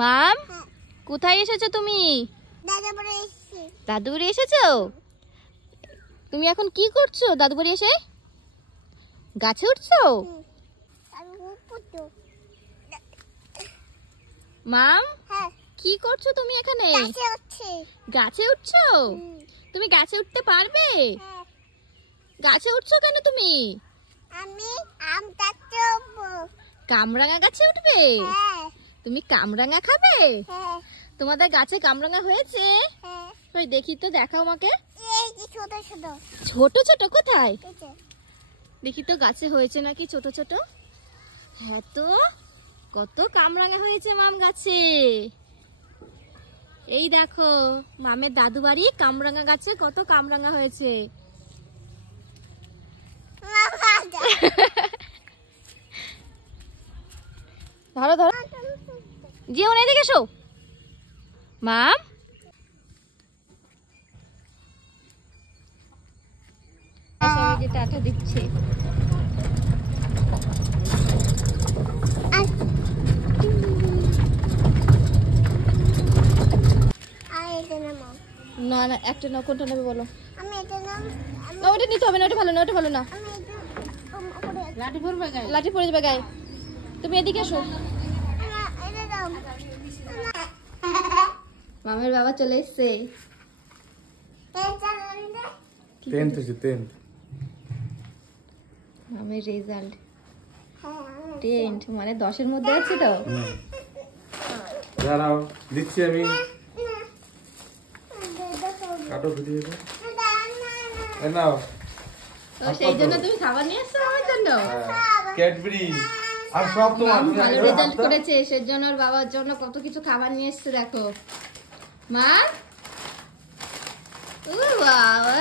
মাম, কোথায় এসেছো তুমি? দাদু বাড়ি এসেছো? তুমি এখন কি করছো দাদু বাড়ি এসে? গাছে উঠছো? মাম, কি করছো তুমি এখানে? গাছে উঠছো? তুমি গাছে উঠতে পারবে? গাছে উঠছো কেন তুমি? আমি আম গাছে উঠবো। কামরাঙা গাছে উঠবে? তুমি কামরাঙা খাবে? তোমাদের গাছে কামরাঙা হয়েছে? ওই দেখি তো, দেখাও আমাকে। ছোট ছোট ছোট ছোট কোথায়? দেখি তো গাছে হয়েছে নাকি ছোট ছোট। হ্যাঁ তো, কত কামরাঙা হয়েছে মাম গাছে। এই দেখো, মামের দাদু বাড়ি কামরাঙা গাছে কত কামরাঙা হয়েছে। ধরো ধরো, যেও না, এদিকে এসো। মাম, সবাইকে টাটা দিচ্ছে। না না, একটা নাও, কোনটা নেবে বলো? আমি এটা নাম। না, ওটা নিতে হবে না, ওটা ভালো না, ওটা ভালো না। আমি এটা লাঠি পড়বে গায়ে, লাঠি পড়ে যাবে গায়ে। তুমি এদিকে এসো। এটা দাও। মামের বাবা চলে এসছে। মামের রেজাল্ট 10, মানে 10-এর মধ্যে আছে তো। দাঁড়াও, দিচ্ছি আমি। কাটো ভিডিও নাও। সেই জন্য তুমি খাবার নিয়ে এসছো আমার জন্য? ক্যাডবেরি আর সব তোমার। ভালো রেজাল্ট করেছে, সেজন্য ওর বাবার জন্য কত কিছু খাবার নিয়ে এসছে দেখো। মা, ও বাবা,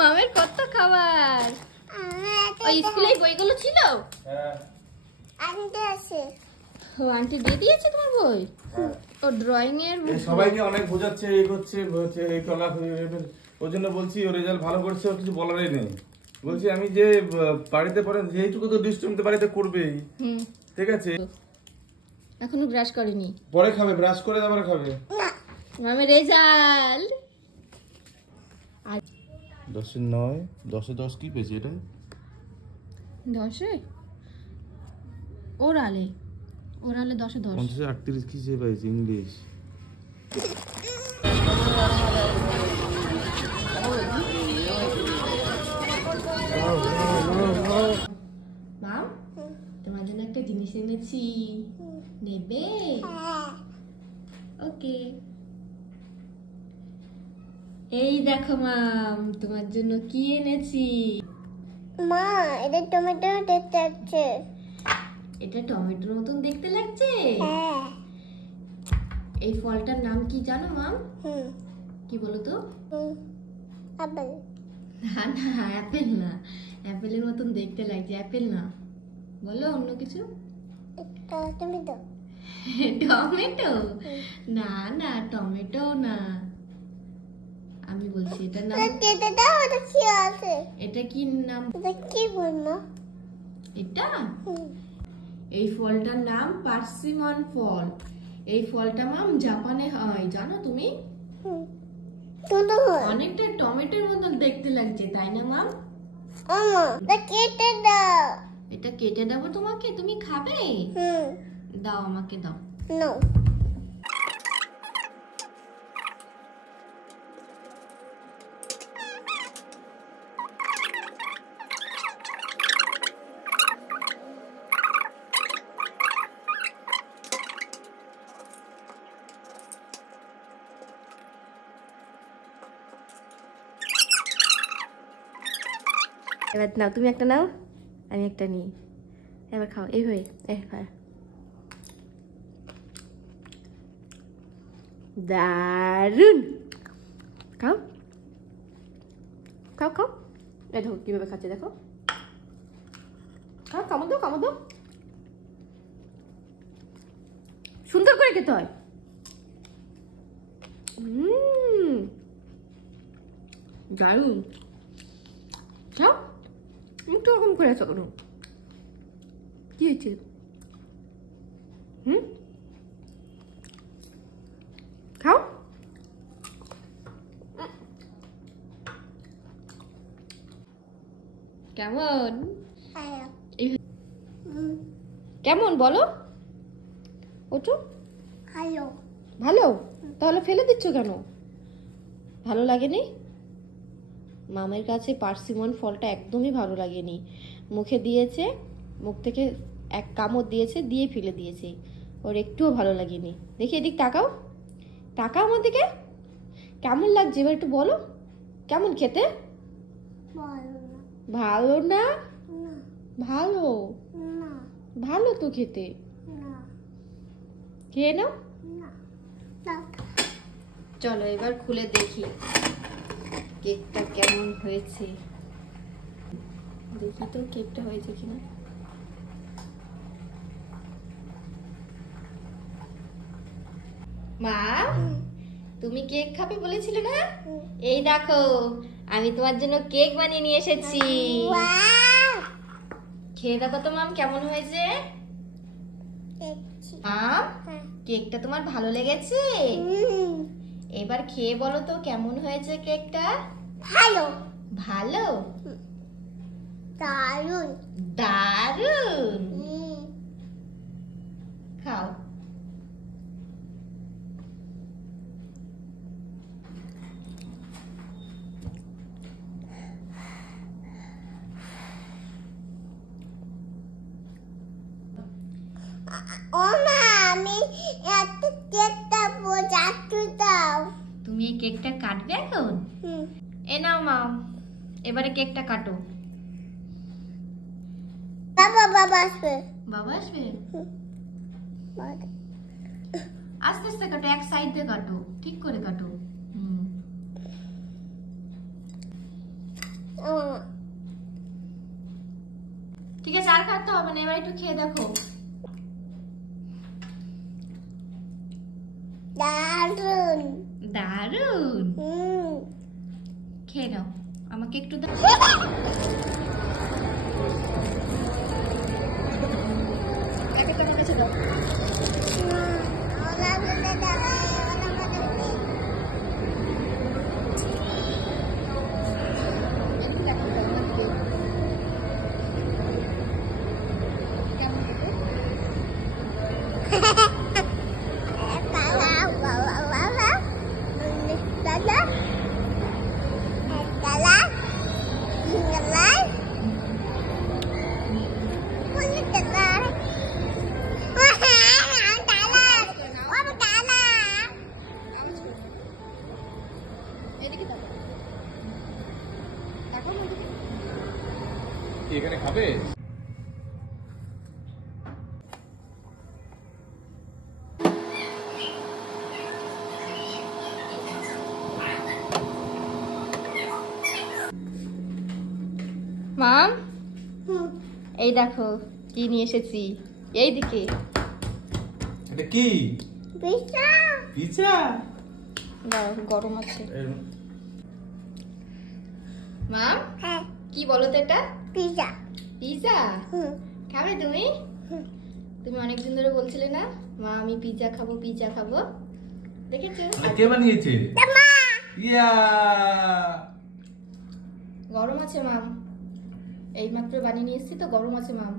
মামের কত খাবার। ওই স্কুলে বইগুলো ছিল? আনতে আছে। ও আন্টি দিয়ে দিয়েছে তোমার বই? ও ড্রয়িং এর সবাইকে অনেক বোঝাচ্ছে, এই করছে এই কলা, ওর জন্য বলছি ওর রেজাল্ট ভালো করেছে, ওর কিছু বলারই নেই। বলছি আমি যে বাড়িতে পড়ে সেইটুকু তো দুষ্টুমি তো বাড়িতে করবেই। ঠিক আছে, এখনো ব্রাশ করেনি। পরে খাবে, ব্রাশ করে তারপরে খাবে। মামের রেজাল্ট 10-এ 9, 10-এ 10 কি পেয়েছে এটা? 10-এ ওরালে 10-এ 10। 50-এ 38 কি যে পাইছে ইংলিশ। মাম, তোমার জন্য একটা জিনিস এনেছি, নেবে? ওকে, এই দেখো মাম, তোমার জন্য কি এনেছি। মা, এটা টমেটো দেখতে আছে। এটা টমেটোর মতন দেখতে লাগছে? এই ফলটার নাম কি জানো মাম? কি বলো তো? আপেল। না না, অ্যাপেল না, অ্যাপেলের মতন দেখতে লাগছে, অ্যাপেল না। বলো অন্য কিছু। টমেটো। টমেটো? না না, টমেটো না। আমি বলছি এটার নাম। কেটে দাও, এটা কি আছে? এটা কি নাম? এটা কি বলবো? এটা এই ফলটার নাম পার্সিমন ফল। এই ফলটা মাম জাপানে হয়, জানো তুমি? অনেকটা টমেটোর মতন দেখতে লাগছে, তাই না মাম? এটা কেটে দাও। এটা কেটে দেবো তোমাকে, তুমি খাবে? দাও, আমাকে দাও। নো। এবার নাও, তুমি একটা নাও, আমি একটা নিই। এবার খাও, এইভাবে খাও। দারুন, খাও খাও খাও। এই দেখো কিভাবে খাচ্ছে, দেখো। খাও, কামড় দাও, কামড় দাও। সুন্দর করে খেতে হয়। দারুন। খাও, একটু ওরকম করে আছো কেন? কি হয়েছে? কেমন ভালো এই- কেমন বলো? ওঠো। ভালো ভালো? তাহলে ফেলে দিচ্ছ কেন? ভালো লাগেনি? মামের কাছে পার্সিমন ফলটা একদমই ভালো লাগেনি। মুখে দিয়েছে, মুখ থেকে এক কামড় দিয়েছে, দিয়ে ফেলে দিয়েছে। ওর একটুও ভালো লাগেনি। দেখি এদিক তাকাও, তাকাও আমার দিকে। কেমন লাগছে এবার একটু বলো, কেমন খেতে? ভালো না ভালো না? না ভালো, না ভালো তো খেতে। না খেয়ে নাও। না না চলো এবার খুলে দেখি কেকটা কেমন হয়েছে। দেখি তো কেকটা হয়েছে কিনা। মা, তুমি কেক খাবে বলেছিলে না? এই দেখো আমি তোমার জন্য কেক বানিয়ে নিয়ে এসেছি। ওয়াও খেয়ে দেখো তো মাম কেমন হয়েছে। দেখছি মাম, কেকটা তোমার ভালো লেগেছে? এবার খেয়ে বলো তো কেমন হয়েছে কেকটা। ভালো ভালো? দারুণ দারুণ। খাও। ও মা আমি একটা কেকটা বোঝাতে দাও তুমি এই কেকটা কাটবে এখন? এ নাও মাম, এবারে কেকটা কাটো। বাবা বাবা আসবে বাবা আসবে? বাবা। আস্তে আস্তে কাটো, এক সাইড দিয়ে কাটো, ঠিক করে কাটো। ও ঠিক আছে, আর কাটতে হবে না, এবার একটু খেয়ে দেখো। দারুণ দারুণ। খেয়ে নাও, আমাকে একটু দাও। প্যাকেট আমার কাছে দাও। এখানে খাবে? মাম, এই দেখো কি নিয়ে এসেছি। এইদিকে এটা কি? পিঠা পিৎজা? দাও, গরম আছে। মাম, হ্যাঁ কি বলো তো এটা? পিঠা পিৎজা খাবে তুমি? তুমি অনেকদিন ধরে বলছিলে না মা আমি পিৎজা খাবো, পিৎজা খাবো। দেখেছো? কে বানিয়েছে? ইয়া গরম আছে মাম, এই মাত্র বানিয়ে নিয়ে এসেছি তো, গরম আছে মাম।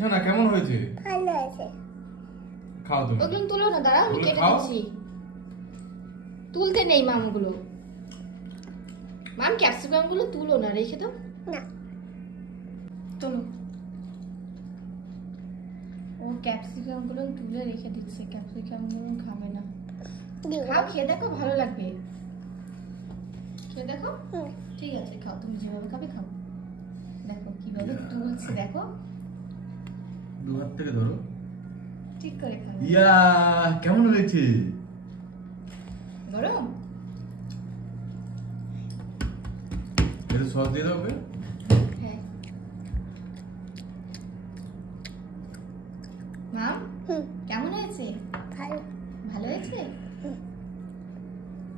শোনা কেমন হয়েছে? ভালো আছে খাও তুমি। ওগুলো তুলো না, দাঁড়াও আমি ওগুলো কেটে খাও। দিচ্ছি। তুলতে নেই মাম ওগুলো। মাম ক্যাপসিকাম গুলো তুলো না, রেখে দাও। না চলো, ও ক্যাপসিকাম গুলো তুলে রেখে দিচ্ছে, ক্যাপসিকাম গুলো খাবে না। খাও, খেয়ে দেখো ভালো লাগবে। খেয়ে দেখো। ঠিক আছে খাও, তুমি যেভাবে খাবে খাও। দেখো কিভাবে তুলছে, দেখো দু হাত থেকে ধরো। ঠিক করে খাও। ইয়া কেমন হয়েছে? গরম? এটা সস দিয়ে দাও ওকে। হ্যাঁ। মাম, কেমন হয়েছে? ভালো ভালো হয়েছে?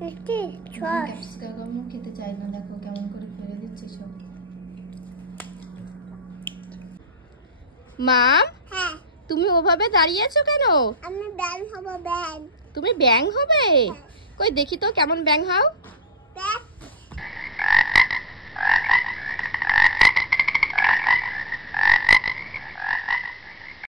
একটি সস ক্যাপসিকাম খেতে চাই না, দেখো কেমন করে ফেলে দিচ্ছে সব। মাম, হ্যাঁ তুমি ওভাবে দাঁড়িয়ে আছো কেন? আমি ব্যান হব ব্যান তুমি ব্যাং হবে? কই দেখি তো কেমন ব্যাং হও। দেখ